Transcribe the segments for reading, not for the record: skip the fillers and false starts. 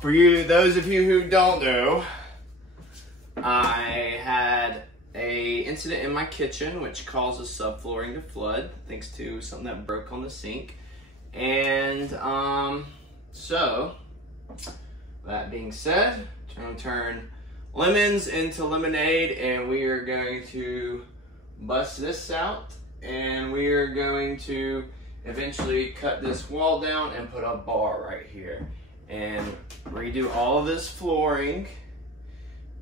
For you, those of you who don't know, I had a incident in my kitchen which caused the subflooring to flood thanks to something that broke on the sink. And so that being said, I'm gonna turn lemons into lemonade, and we are going to bust this out, and we are going to eventually cut this wall down and put a bar right here and redo all of this flooring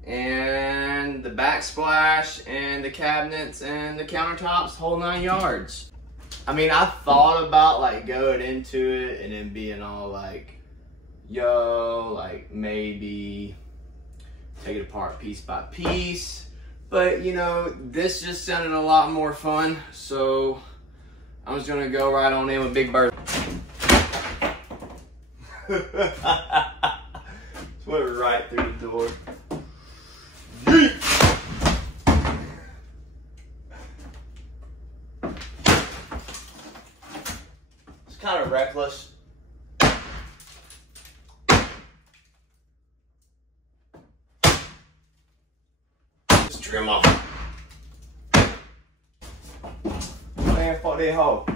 and the backsplash and the cabinets and the countertops, whole 9 yards. I mean, I thought about like going into it and then being all like, yo, like maybe take it apart piece by piece. But you know, this just sounded a lot more fun. So I'm just gonna go right on in with Big Bird. Just went right through the door. It's kind of reckless. Just trim off. Man, fuck that hole.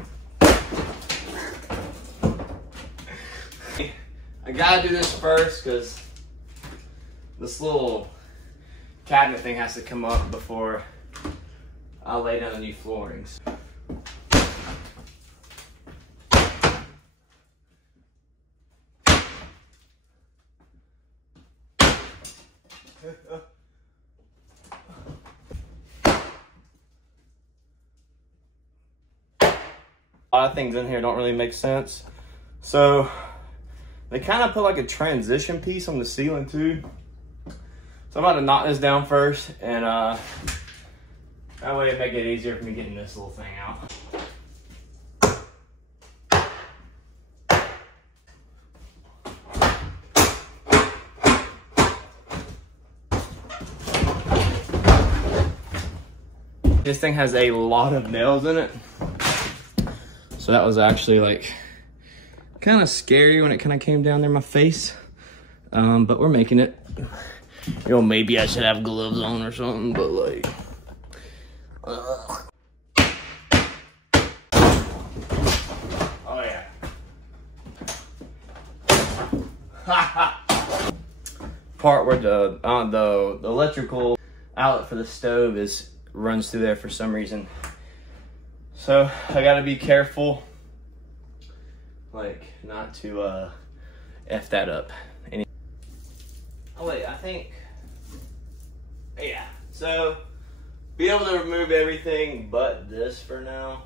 I gotta do this first because this little cabinet thing has to come up before I lay down the new floorings. A lot of things in here don't really make sense. So they kind of put like a transition piece on the ceiling too. So I'm about to knock this down first, and that way it'll make it easier for me getting this little thing out. This thing has a lot of nails in it. So that was actually like kind of scary when it kind of came down there my face. But we're making it. You know, maybe I should have gloves on or something, but like, oh yeah. Part where the electrical outlet for the stove runs through there for some reason. So I gotta be careful, like not to F that up. Oh wait, I think, yeah. So be able to remove everything but this for now.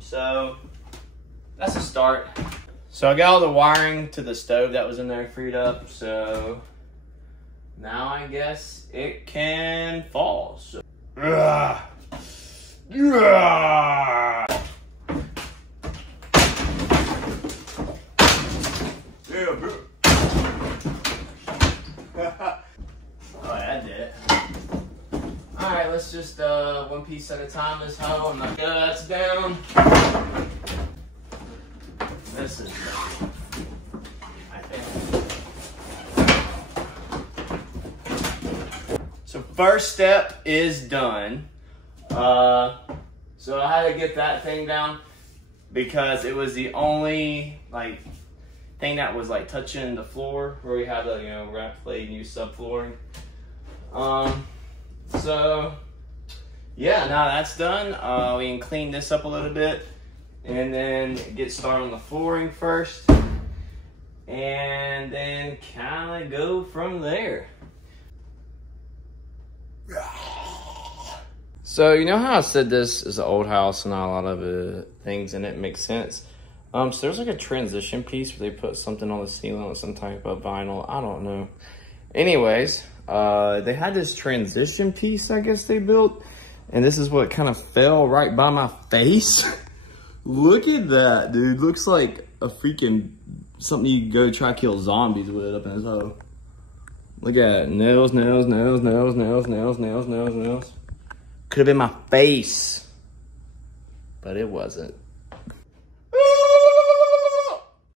So that's a start. So I got all the wiring to the stove that was in there freed up. So now I guess it can fall. So. Yeah, bro. Oh, I did it. Alright, let's just one piece at a time this hoe. And that's down. This is done, I think. So first step is done. So I had to get that thing down because it was the only like thing that was like touching the floor where we had the, you know, wrap plate new subflooring. So yeah, now that's done. We can clean this up a little bit and then get started on the flooring first, and then kind of go from there. So you know how I said this is an old house and not a lot of things in it make sense? So there's like a transition piece where they put something on the ceiling with some type of vinyl. I don't know. Anyways, they had this transition piece I guess they built, and this is what kind of fell right by my face. Look at that, dude. Looks like a freaking something you go try to kill zombies with up in his hole. Look at it. Nails, nails, nails, nails, nails, nails, nails, nails, nails. Could have been my face, but it wasn't.